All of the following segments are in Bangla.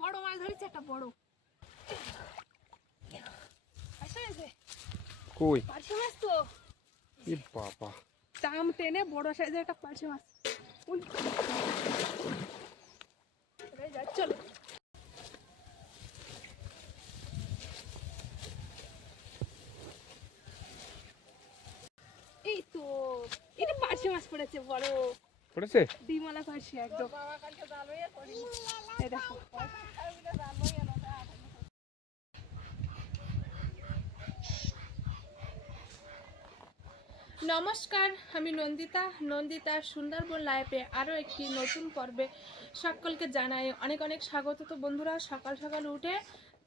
বড় মাছ ধরেছে একটা বড়। কই? পার্শে মাছ তো। এ বাবা। চাম টেনে বড় সাইজের একটা পার্শে মাছ। এই চলো। এই তো এটা পার্শে মাছ পড়েছে বড়। পড়েছে? ডিমালা পার্শে একদম। নমস্কার আমি নন্দিতা। নন্দিতা সুন্দরবন লাইফে আরও একটি নতুন পর্বে সকলকে জানাই অনেক অনেক স্বাগত। তো বন্ধুরা সকাল সকাল উঠে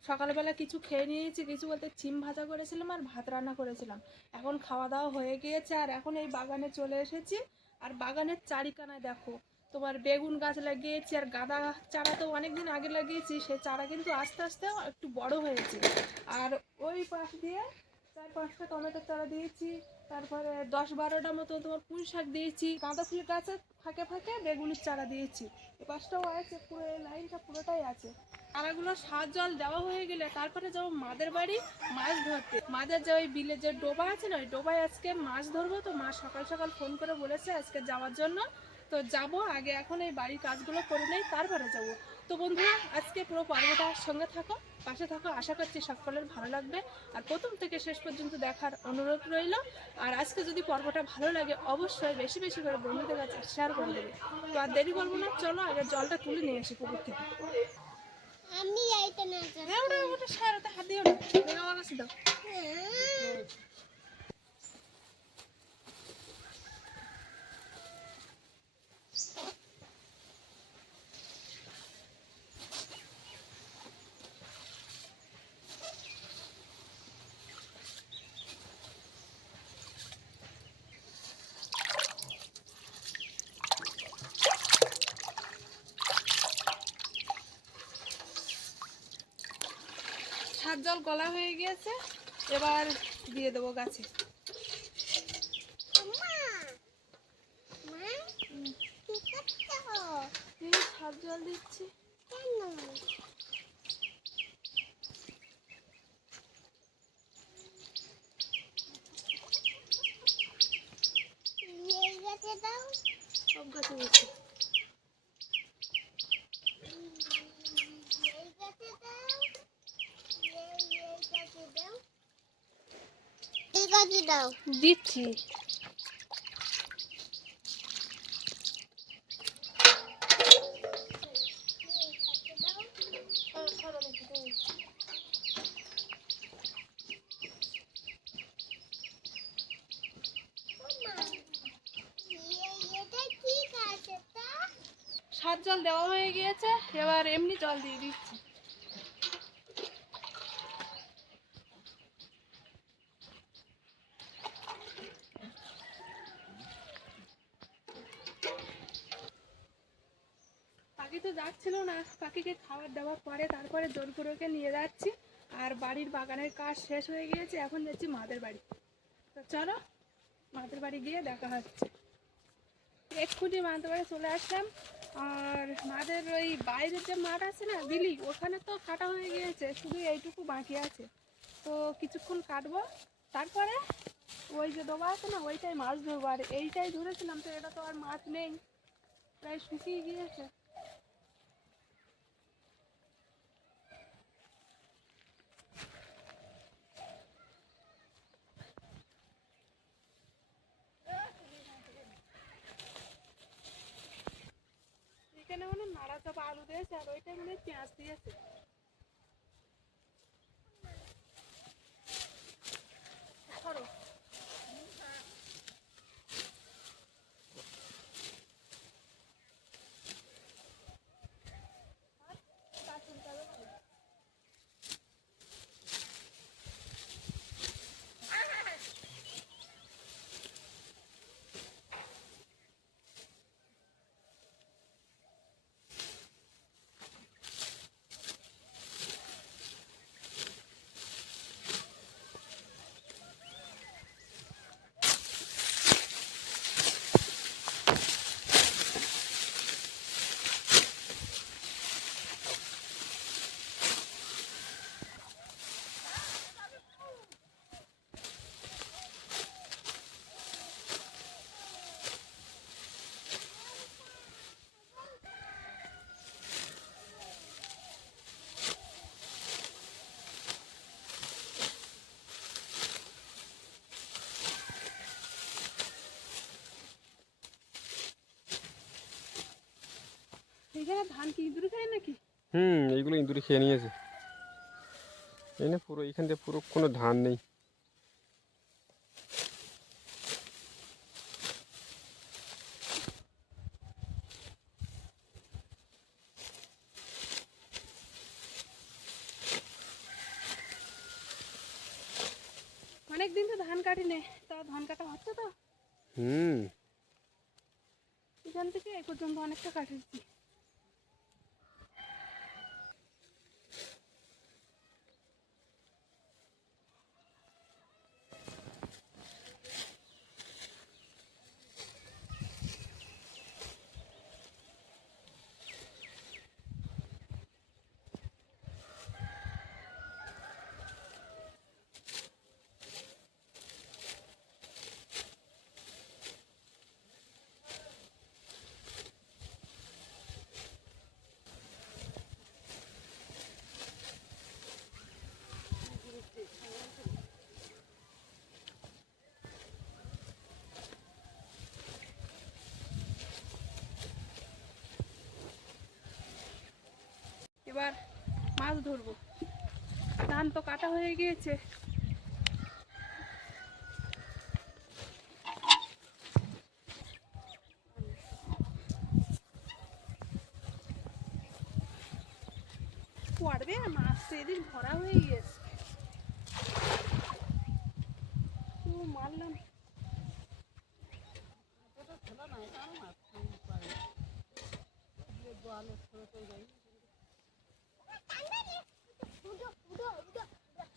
সকালবেলা কিছু খেয়ে নিয়েছি কিছু বলতে চিম ভাজা করেছিলাম আর ভাত রান্না করেছিলাম। এখন খাওয়া দাওয়া হয়ে গিয়েছে আর এখন এই বাগানে চলে এসেছি। আর বাগানের চারিকানায় দেখো, তোমার বেগুন গাছ লাগিয়েছি আর গাঁদা চারা তো অনেকদিন আগে লাগিয়েছি, সে চারা কিন্তু আস্তে আস্তে একটু বড় হয়েছে। আর ওই পাশ দিয়ে চার পাঁচটা টমেটোর চারা দিয়েছি তারপরে দশ বারোটা মতো তোমার পুঁই শাক দিয়েছি, গাঁদা ফুল গাছে ফাঁকে ফাঁকে বেগুনের চারা দিয়েছি। এ পাশটাও আছে, পুরো লাইনটা পুরোটাই আছে। চারাগুলো সার জল দেওয়া হয়ে গেলে তারপরে যাব মাদের বাড়ি মাছ ধরতে। মাদের যে ওই বিলে যে ডোবা আছে না, ওই ডোবায় আজকে মাছ ধরবো তো মা সকাল সকাল ফোন করে বলেছে আজকে যাওয়ার জন্য। তো যাব, আগে এখন এই বাড়ির কাজগুলো করে নেই, তারপরে যাব। তো বন্ধুরা আজকে পুরো পর্বটার সঙ্গে থাকো পাশে থাকো আশা করছি সকলের ভালো লাগবে আর প্রথম থেকে শেষ পর্যন্ত দেখার অনুরোধ রইল আর আজকে যদি পর্বটা ভালো লাগে অবশ্যই বেশি বেশি করে বন্ধুদের কাছে শেয়ার করে দেবে তো আর দেরি করব না চলো আগে জলটা তুলে নিয়ে আসি পুকুর থেকে আমি হ্যাঁ ওটা ওটা সারাতে হাত দিও না আমার কাছে দাও জল গলা হয়ে গিয়েছে এবার দিয়ে দেবো গাছে। করছ? জল দিচ্ছি। কেন এই গাছে দাও সব গাছে দিচ্ছি এই গাছে দাও এই এই গাছে দাও এই গাছে দাও দিচ্ছি। সাত জল দেওয়া হয়ে গিয়েছে এবার এমনি জল দিয়ে দিচ্ছি পাখি তো যাচ্ছিল না পাখিকে খাবার দেওয়ার পরে তারপরে জোরপুরকে নিয়ে যাচ্ছি। আর বাড়ির বাগানের কাজ শেষ হয়ে গিয়েছে, এখন যাচ্ছি মাদের বাড়ি। তো চলো, মাদের বাড়ি গিয়ে দেখা হচ্ছে। এক্ষুনি মাদের বাড়ি চলে আসলাম। আর মাদের ওই বাইরের যে মাঠ আছে না, বিলি, ওখানে তো কাটা হয়ে গিয়েছে, শুধু এইটুকু বাকি আছে। তো কিছুক্ষণ কাটবো। তারপরে ওই যে ডোবা আছে না, ওইটাই মাছ ধরবো। আর এইটাই ধরেছিলাম তো, এটা তো আর মাছ নেই। প্রায় শুকিয়ে গিয়েছে। এখানে মানে নাড়া চাপা আলু দিয়েছে আর ওইটা মানে পেঁয়াজ দিয়েছে। এখানে ধান কি ইঁদুর খায় নাকি? হুম এইগুলো ইঁদুরে খেয়ে নিয়েছে। এই না পুরো এখান থেকে পুরো কোনো ধান নেই। অনেক দিন তো ধান কাটি নে তা ধান কাটা হচ্ছে তো? হুম। এখান থেকে এই পর্যন্ত অনেকটা কাটিয়েছি। এবার মাছ ধরবো। ধান তো কাটা হয়ে গিয়েছে। পড়বে মাছ তো এদিন ভরা হয়ে গিয়েছে ও মারলাম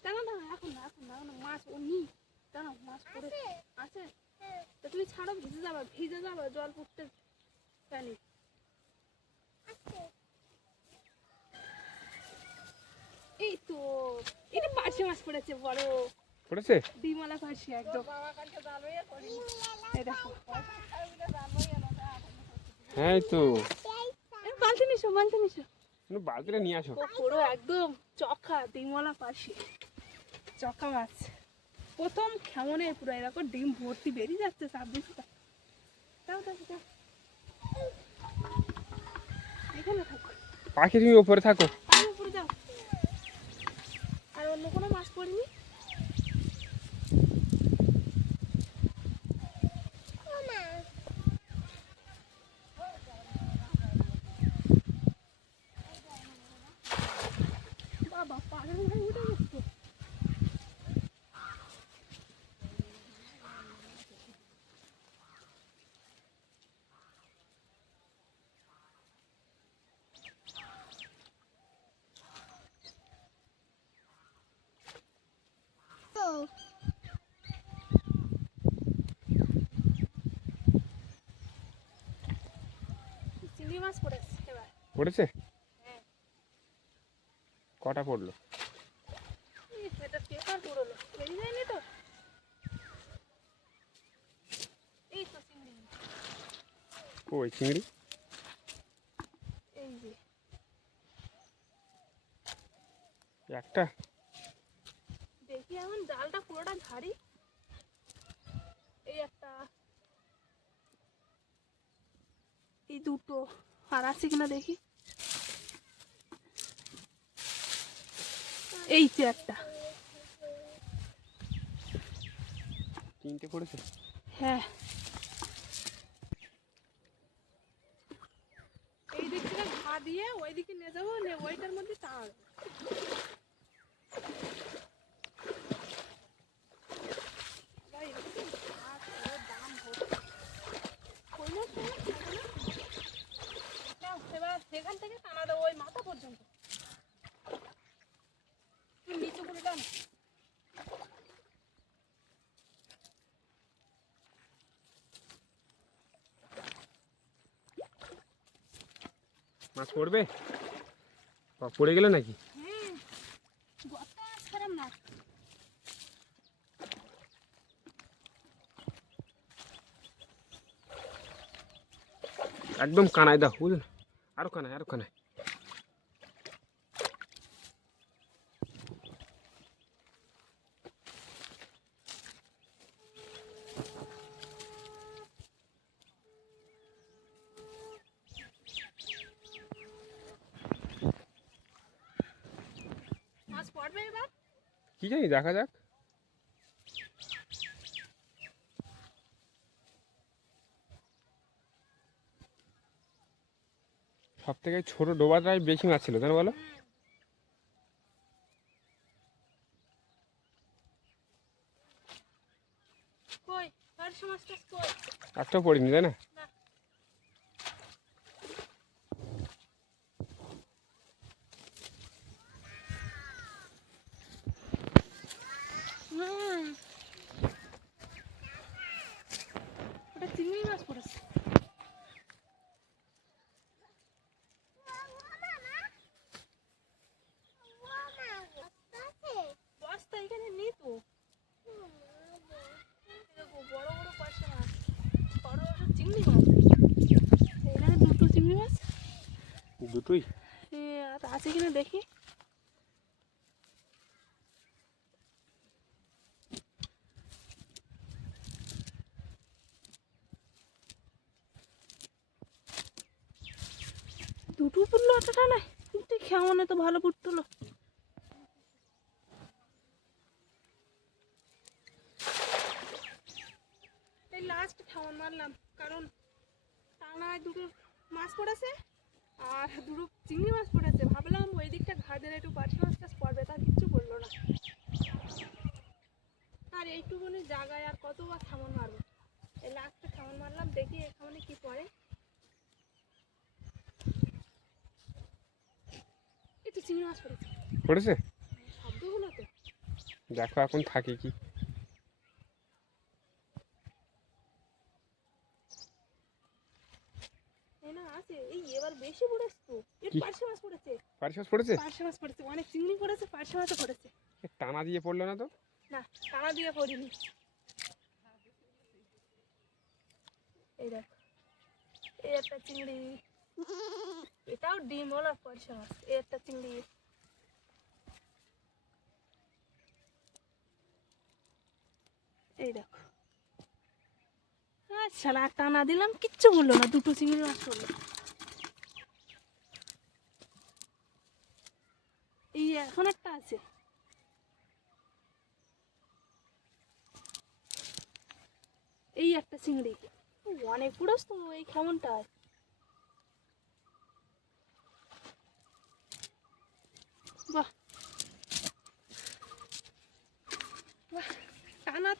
জানো না এখন না এখন না এখন না, মাছ ও নি জানো মাছ পড়ে আছে ছাড়ো ভিজে যাবা ভিজে যাবা জল পড়তে জানি এই তো এটা পাশে মাছ পড়েছে বড়। পড়েছে? ডিমালা পাশে একদম। হ্যাঁ তো। বালতি নিশো বালতি নিশো বালতিটা নিয়ে আসো। পুরো একদম চখা ডিমলা পাশে চখা মাছ। প্রথম খেমনে পুরো এরকম ডিম ভর্তি বেরিয়ে যাচ্ছে দাও দাও দাও। এখানে থাকো। পাখি তুমি ওপরে থাকো তুমি উপরে যাও আর অন্য কোনো মাছ পড়েনি বাবা পাগল হয়ে উঠে গেছে চিংড়ি মাছ পড়েছে এবার পড়েছে? কটা পড়ল? তো? চিংড়ি। একটা? দেখি এখন জালটা পুরোটা ঝাড়ি এই একটা। এই দুটো। আর আছে কিনা দেখি। এই যে একটা। তিনটে পড়েছে? হ্যাঁ। এই দিক থেকে ঘা দিয়ে ওই দিকে নিয়ে যাব নিয়ে ওইটার মধ্যে টাঙাবো সেখান থেকে টানা দেবো ওই মাথা পর্যন্ত তুমি নিচু করে দাও না। মাছ পড়বে? পড়ে গেলে নাকি? না একদম কানায় দাও বুঝলেন আরও কানায় আরও কানায়। কি জানি দেখা যাক। সব থেকে ছোট ডোবাটাই বেশি মাছ ছিল তাই বলো? একটাও পড়িনি তাই না না। হুম ওটা চিংড়ি মাছ পড়েছে বস্তা এখানে নেই তো দেখো বড় বড় পার্শে মাছ বড় বড় চিংড়ি মাছ এখানে দুটো চিংড়ি মাছ দুটোই আর আছে কিনা দেখি। দুটো পুরলো এতটা নাই কেমন তো ভালো পুটলো এই লাস্ট খাওয়ান মারলাম, কারণ টানায় দুটো মাছ পড়েছে আর দুটো চিংড়ি মাছ পড়েছে ভাবলাম ওই দিকটা ঘাটের একটু পাটি মাছ টাছ পড়বে তা কিচ্ছু পড়ল না আর জায়গায় আর কতবার খামন মারবো? এই লাস্টে খামন মারলাম দেখি এই খামনে কি পড়ে। একটু চিংড়ি মাছ পড়েছে। পড়েছে? শব্দ হলো তো। দেখো এখন থাকে কি। এই এবার বেশি পড়েছে তো। এর পার্শে মাছ পড়েছে। মাছ পড়েছে? পার্শে মাছ পড়েছে। অনেক চিংড়ি পড়েছে পার্শে মাছও পড়েছে। টানা দিয়ে পড়ল না তো? না টানা দিয়ে পড়িনি। এই দেখ। এই একটা চিংড়ি। এটাও ডিম ওলা পয়সা মাছ এই একটা চিংড়ি। এই দেখো। আচ্ছা আর টানা দিলাম, কিচ্ছু বলল না, দুটো চিংড়ি মাছ পড়ল এই এখন একটা আছে। এই একটা চিংড়ি। অনেক পুরোস তো এই কেমনটায় বাহ।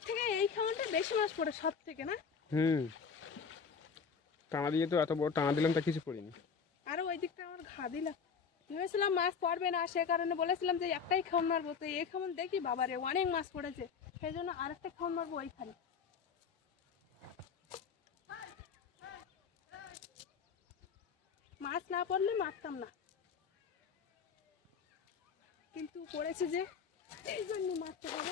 থেকে এই কেমনটা বেশি মাছ পড়ে সব থেকে না? হুম। টানা দিয়ে তো এত বড় টানা দিলাম তা কিছু পড়িনি আরও ওই দিকটা আমার ঘা দিলাম। ভেবেছিলাম মাছ পড়বে না সে কারণে বলেছিলাম যে একটাই খাওয়ান মারবো তো এই খাওয়ান দেখি বাবারে অনেক মাছ পড়েছে। সেই জন্য আরেকটা খাওয়ান মারবো ওইখানে। মাছ না পড়লে মারতাম না। কিন্তু পড়েছে যে এই জন্য মারতে হবে।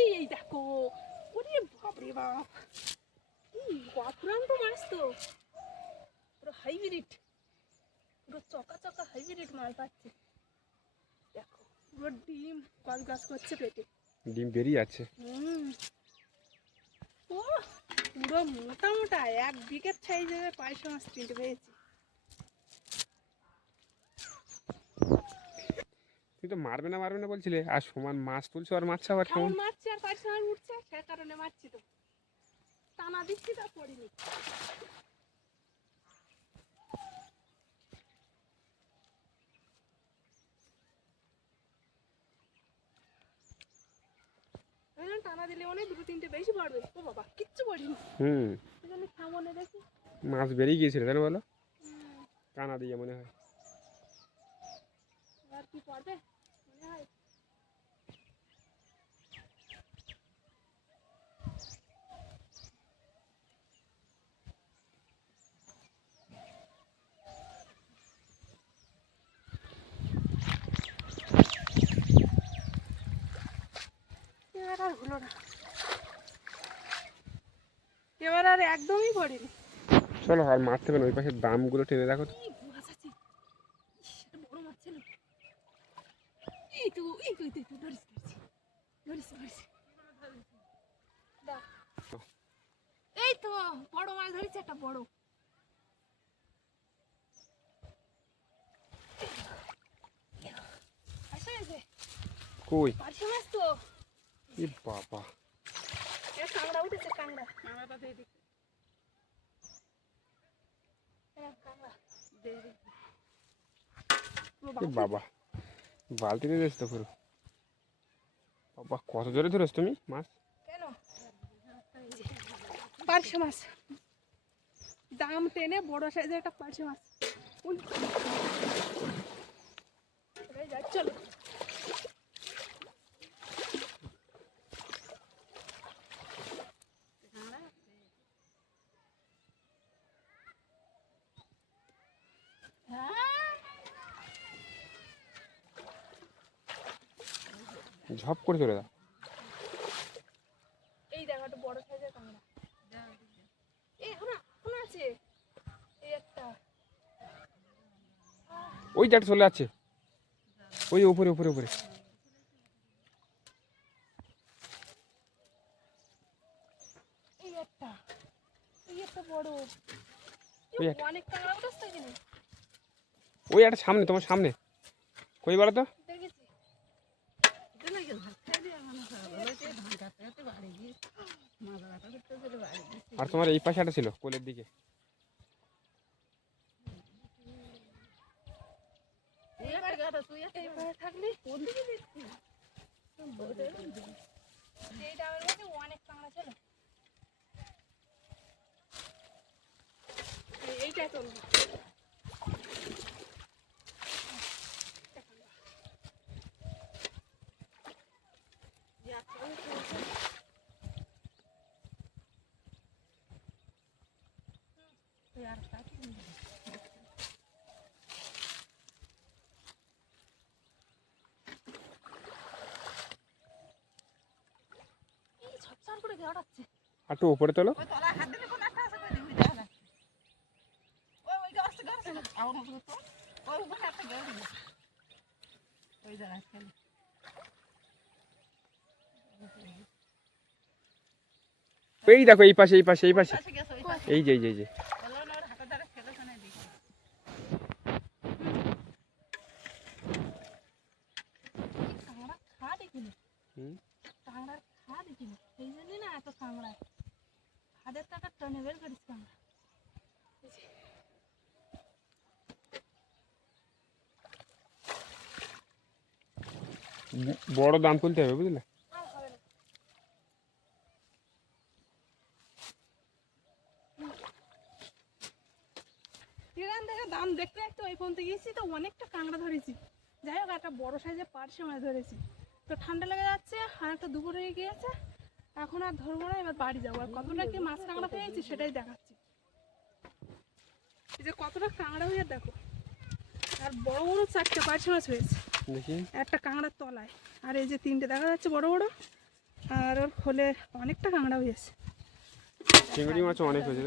এই এই দেখো ওরে বাপরে বাপ। এই মাছ তো। পুরো হাইব্রিড পুরো চকা চকা হাইব্রিড মাল পাচ্ছে। দেখো পুরো ডিম গাছ গাছ করছে পেটে। ডিম বেরিয়ে আছে। ও পুরো মোটা মোটা এক বিকেট সাইজের পায়সা মাছ কিনতে পেয়েছি। তো মারবে না মারবে না বলছিলে? আর সমান মাছ তুলছো আর মাছ আবার কেমন? মারছি আর পায়সা মাছ উঠছে? সে কারণে মারছি তো। টানা দিচ্ছি তা পড়িনি। টানা দিলে অনেক দুটো তিনটে বেশি পড়বে। ও বাবা কিচ্ছু পড়িনি। হুম। সামনে দেখি। মাছ বেরিয়ে গিয়েছিল তাই না বলো? টানা দিয়ে মনে হয়। এবার কি পড়বে? এবার আর একদমই পড়িনি। চলো আর মারতে হবে না, ওই পাশে দামগুলো টেনে রাখো তো এই মাছ আছে ইস, একটা বড় মাছ ছিল এই তো এই তো এই তো, এই তো ধরিস ধরিস ধরিস ধরিস দাও। এই তো বড় মাছ ধরেছে একটা বড় আসে গেছে কই? এ বাবা। বাবা। বালতিতে দিয়েছ তো পুরো। বাবা কত জোরে ধরেছ তুমি মাছ? কেন? পার্শে মাছ। দাম টেনে বড় সাইজের একটা পার্শে মাছ। চলো হ্যাঁ ঝপ করে চলে দাও। এই দেখো একটা বড় সাইজের কাঁকড়া এই শোনা শোনা আছে এই একটা। ওই যে চলে যাচ্ছে। ওই উপরে উপরে উপরে। এই একটা। এই একটা বড়। ওই ইউ, একটা। অনেক কাঁকড়া ওই একটা সামনে তোমার সামনে। কই বলো তো? আর তোমার এই পাশে একটা ছিল কোলের দিকে। এইভাবে থাকলে এই ডাবের মধ্যে অনেক কাঁকড়া ছিল এই- এইটা চলবে এই একটু উপরে তোলো। এই দেখো এই পাশে এই পাশে এই পাশে। এই যে এই যে এই যে এই কাঁকড়া খা দেখিনি হুম। কাঁকড়ার খা দেখিনি এই জন্যই না এত কাঁকড়া হাজার টাকা টনে বের করিস কাঁকড়া ব- বড় দাম তুলতে হবে, বুঝলে? দাম দেখতে দেখতে ওই পর্যন্ত গিয়েছি তো, অনেকটা কাঁকড়া ধরেছি। যাই হোক, একটা বড় সাইজের পার্শে মাছ ধরেছি। তো ঠান্ডা লেগে যাচ্ছে, আর একটা দুপুর হয়ে গিয়েছে। এখন আর ধরবো না, এবার বাড়ি যাব। আর কতটা কি মাছ কাঁকড়া পেয়েছি সেটাই দেখাচ্ছি। এই যে কতটা কাঁকড়া হয়ে দেখো। আর বড় বড় চারটে পার্শে মাছ হয়েছে। দেখি একটা কাঁকড়ার তলায়। আর এই যে তিনটে দেখা যাচ্ছে বড় বড় আর ওর খোলে অনেকটা কাঁকড়া হয়েছে চিংড়ি মাছ অনেক হয়েছে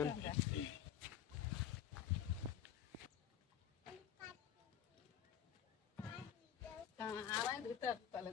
পারলে